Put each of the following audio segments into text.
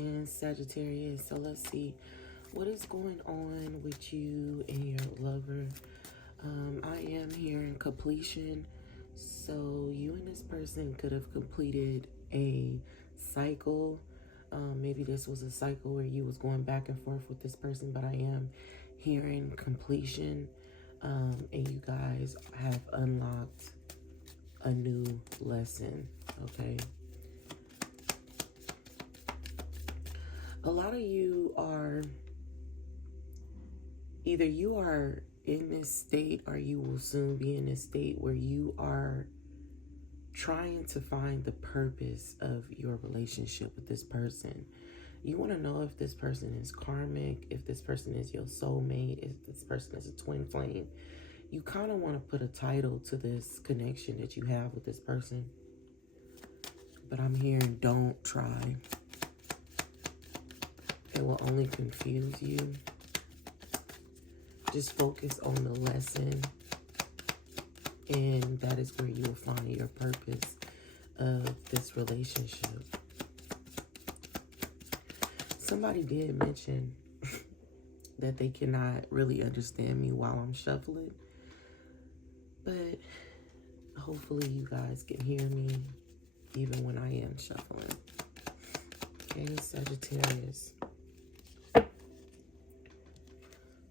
and Sagittarius. So let's see what is going on with you and your lover. I am hearing completion. So you and this person could have completed a cycle. Maybe this was a cycle where you was going back and forth with this person, but I am hearing completion. And you guys have unlocked a new lesson, okay? A lot of you are, either you are in this state or you will soon be in this state where you are trying to find the purpose of your relationship with this person. You want to know if this person is karmic, if this person is your soulmate, if this person is a twin flame. You kind of want to put a title to this connection that you have with this person. But I'm hearing don't try. It will only confuse you. Just focus on the lesson. And that is where you will find your purpose of this relationship. Somebody did mention that they cannot really understand me while I'm shuffling. But hopefully you guys can hear me even when I am shuffling. Okay, Sagittarius.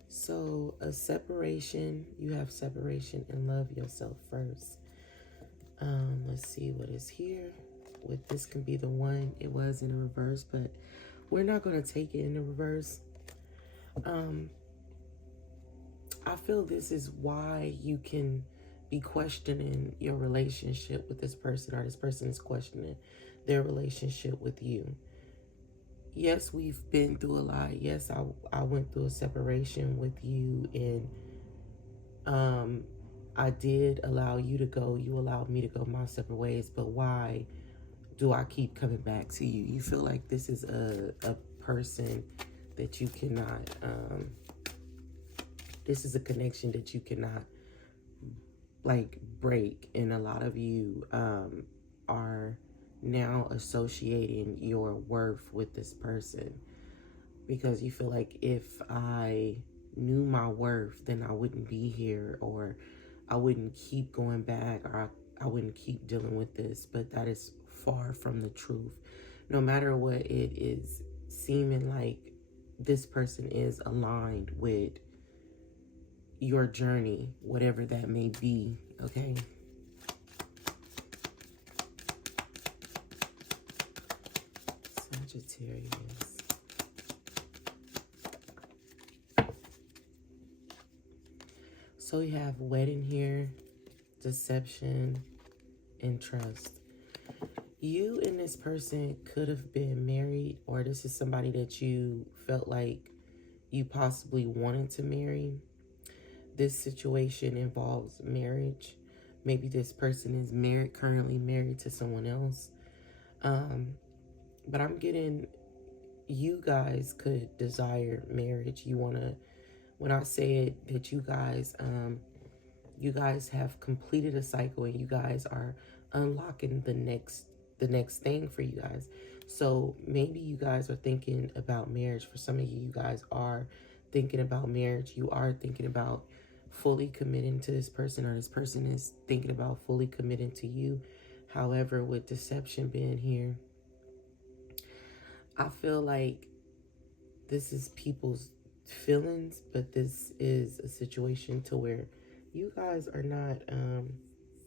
So a separation, you have separation, and love yourself first. Let's see what is here. With this can be the one. It was in reverse, but we're not going to take it in the reverse. I feel this is why you can be questioning your relationship with this person, or this person is questioning their relationship with you. Yes, we've been through a lot. Yes, I went through a separation with you, and I did allow you to go. You allowed me to go my separate ways. But why do I keep coming back to you? You feel like this is a person that you cannot, this is a connection that you cannot like break. And a lot of you are now associating your worth with this person because you feel like if I knew my worth, then I wouldn't be here, or I wouldn't keep going back, or I wouldn't keep dealing with this. But that is far from the truth. No matter what it is seeming like, this person is aligned with your journey, whatever that may be, okay? Sagittarius. So we have wedding here, deception, and trust. You and this person could have been married, or this is somebody that you felt like you possibly wanted to marry. This situation involves marriage. Maybe this person is married, currently married to someone else. But I'm getting, you guys could desire marriage. You want to, when I say it, that you guys have completed a cycle and you guys are unlocking the next thing for you guys. So maybe you guys are thinking about marriage. For some of you, you guys are thinking about marriage. You are thinking about fully committing to this person, or this person is thinking about fully committing to you. However, with deception being here, I feel like this is people's feelings, but this is a situation to where you guys are not,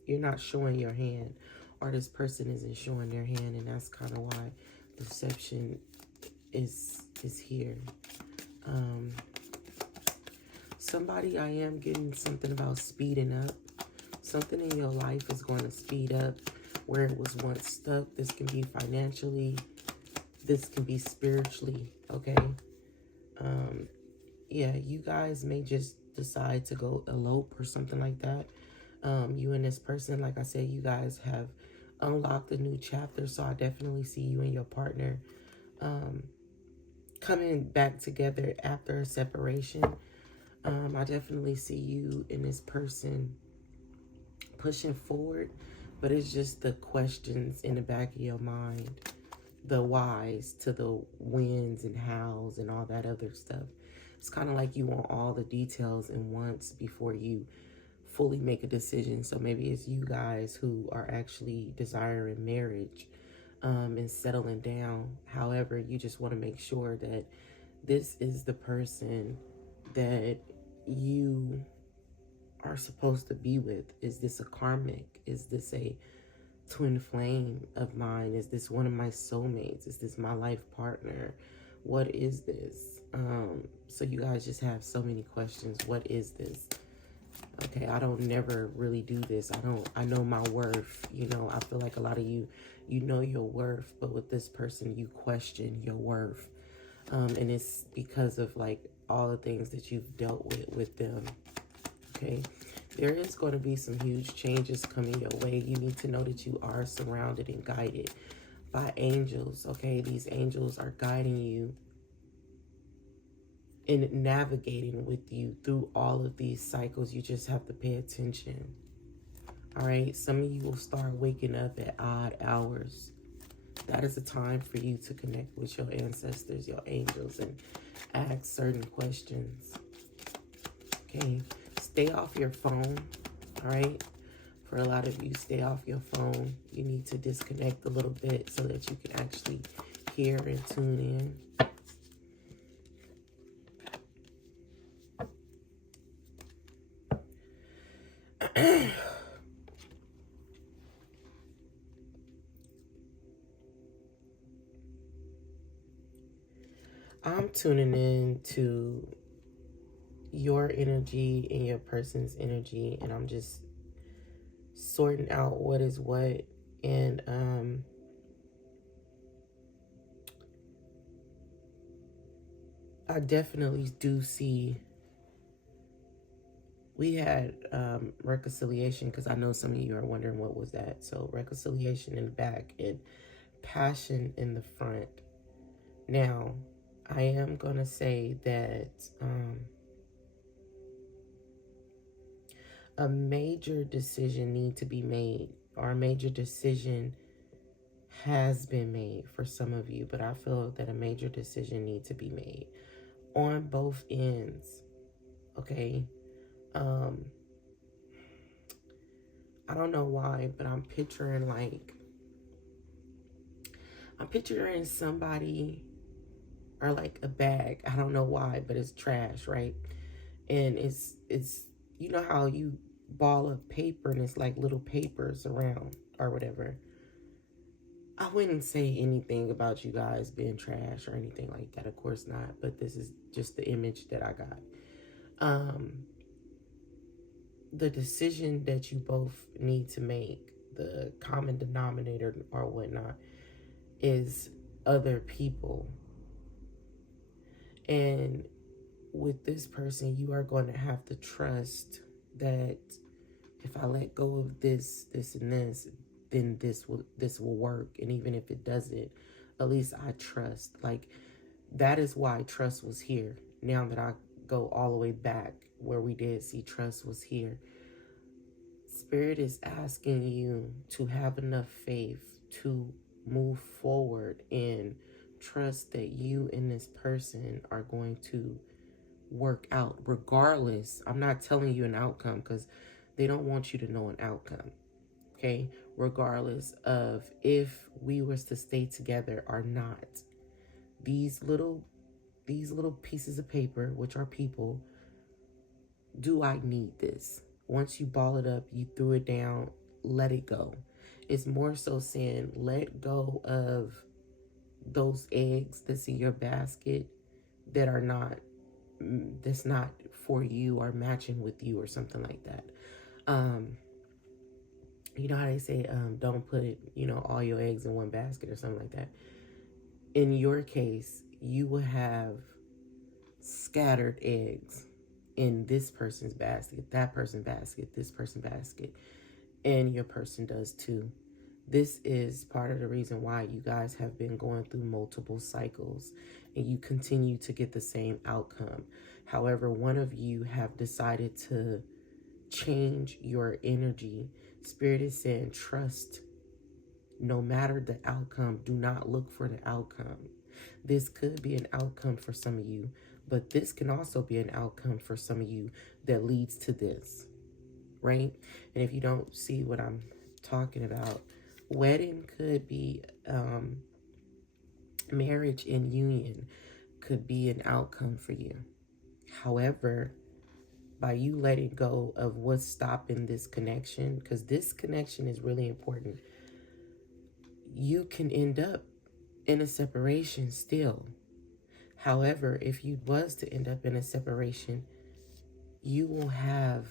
you're not showing your hand, or this person isn't showing their hand, and that's kind of why deception is here. Somebody, I am getting something about speeding up. Something in your life is going to speed up where it was once stuck. This can be financially, this can be spiritually, okay? Yeah, you guys may just decide to go elope or something like that. You and this person, like I said, you guys have unlocked a new chapter. So I definitely see you and your partner coming back together after a separation. I definitely see you and this person pushing forward, but it's just the questions in the back of your mind the whys to the whens and hows and all that other stuff. It's kind of like you want all the details in once before you fully make a decision. So maybe it's you guys who are actually desiring marriage and settling down. However, you just want to make sure that this is the person that you are supposed to be with. Is this a karmic? Is this a twin flame of mine? Is this one of my soulmates? Is this my life partner? What is this? So you guys just have so many questions. What is this? Okay, I don't never really do this. I know my worth. You know, I feel like a lot of you know your worth, but with this person, you question your worth. And it's because of like all the things that you've dealt with them. Okay, there is going to be some huge changes coming your way. You need to know that you are surrounded and guided by angels. Okay, these angels are guiding you and navigating with you through all of these cycles. You just have to pay attention. All right, some of you will start waking up at odd hours. That is a time for you to connect with your ancestors, your angels, and ask certain questions. Okay, stay off your phone. All right, for a lot of you, stay off your phone. You need to disconnect a little bit so that you can actually hear and tune in. I'm tuning in to your energy and your person's energy, and I'm just sorting out what is what. And I definitely do see we had reconciliation, because I know some of you are wondering what was that. So reconciliation in the back and passion in the front. Now, I am going to say that a major decision needs to be made, or a major decision has been made for some of you, but I feel that a major decision needs to be made on both ends. Okay. I don't know why, but I'm picturing somebody, or like a bag. I don't know why, but it's trash, right? And it's you know how you ball of paper and it's like little papers around or whatever. I wouldn't say anything about you guys being trash or anything like that, of course not, but this is just the image that I got. The decision that you both need to make, the common denominator or whatnot, is other people. And with this person, you are going to have to trust that if I let go of this, and this, then this will work. And even if it doesn't, at least I trust. Like, that is why trust was here. Now that I go all the way back where we did see trust was here, Spirit is asking you to have enough faith to move forward and trust that you and this person are going to work out regardless. I'm not telling you an outcome because they don't want you to know an outcome. Okay, regardless of if we was to stay together or not, these little pieces of paper, which are people, do I need this? Once you ball it up, you threw it down, let it go. It's more so saying let go of those eggs that's in your basket that are that's not for you or matching with you or something like that. You know how they say, don't put, all your eggs in one basket or something like that. In your case, you will have scattered eggs in this person's basket, that person's basket, this person's basket, and your person does too. This is part of the reason why you guys have been going through multiple cycles and you continue to get the same outcome. However, one of you have decided to change your energy. Spirit is saying trust no matter the outcome, do not look for the outcome. This could be an outcome for some of you, but this can also be an outcome for some of you that leads to this, right? And if you don't see what I'm talking about, wedding could be marriage and union could be an outcome for you. However, by you letting go of what's stopping this connection, because this connection is really important, you can end up in a separation still. However, if you was to end up in a separation, you will have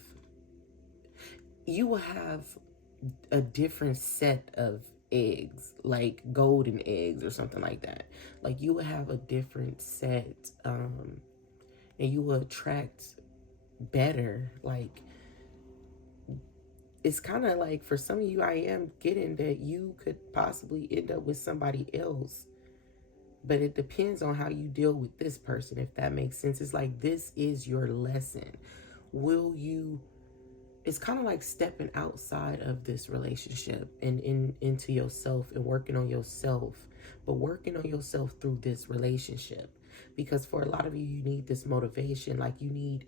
a different set of eggs, like golden eggs or something like that. Like you will have a different set, and you will attract better. Like it's kind of like for some of you, I am getting that you could possibly end up with somebody else, but it depends on how you deal with this person, if that makes sense. It's like, this is your lesson. Will you, it's kind of like stepping outside of this relationship and into yourself and working on yourself, but working on yourself through this relationship. Because for a lot of you, you need this motivation. Like you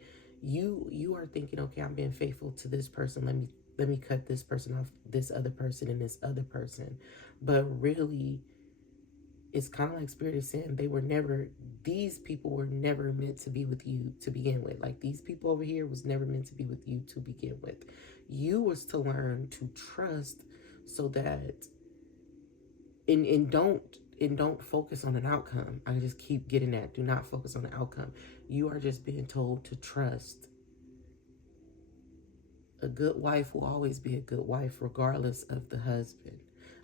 are thinking, okay, I'm being faithful to this person. Let me cut this person off, this other person and this other person. But really, it's kind of like Spirit is saying these people were never meant to be with you to begin with. Like these people over here was never meant to be with you to begin with. You was to learn to trust so that, and don't focus on an outcome. I just keep getting that. Do not focus on the outcome. You are just being told to trust. A good wife will always be a good wife regardless of the husband.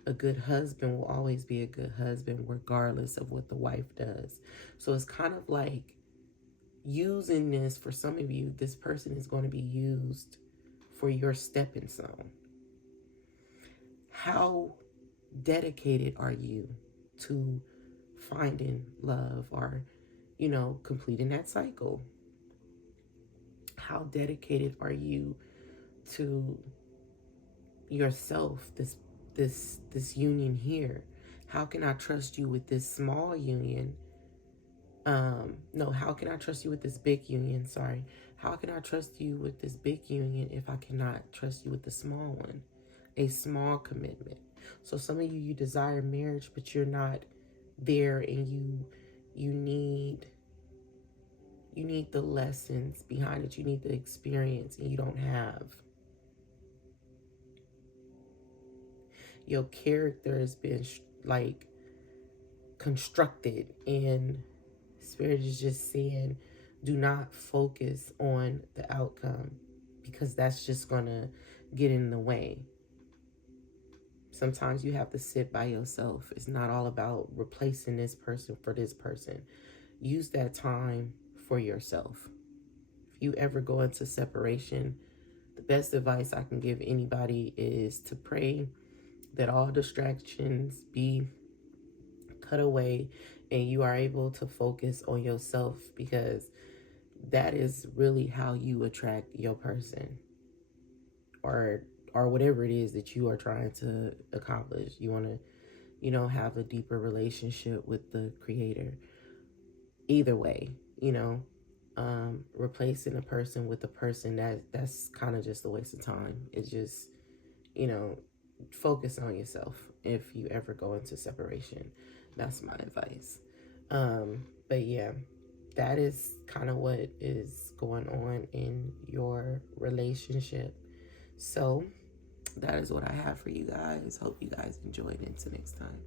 A good husband will always be a good husband regardless of what the wife does. So it's kind of like using this, for some of you, this person is going to be used for your stepping stone. How dedicated are you to finding love or, completing that cycle? How dedicated are you to yourself, this union here? How can I trust you with this small union? No, how can I trust you with this big union? Sorry. How can I trust you with this big union if I cannot trust you with the small one? A small commitment. So some of you desire marriage, but you're not there, and you need the lessons behind it. You need the experience, and you don't have. Your character has been like constructed, and Spirit is just saying, do not focus on the outcome, because that's just gonna get in the way. Sometimes you have to sit by yourself. It's not all about replacing this person for this person. Use that time for yourself. If you ever go into separation, the best advice I can give anybody is to pray that all distractions be cut away and you are able to focus on yourself, because that is really how you attract your person, or whatever it is that you are trying to accomplish. You want to, have a deeper relationship with the Creator. Either way, replacing a person with a person, that's kind of just a waste of time. It's just, focus on yourself if you ever go into separation. That's my advice. But yeah, that is kind of what is going on in your relationship. So that is what I have for you guys. Hope you guys enjoyed it. Until next time.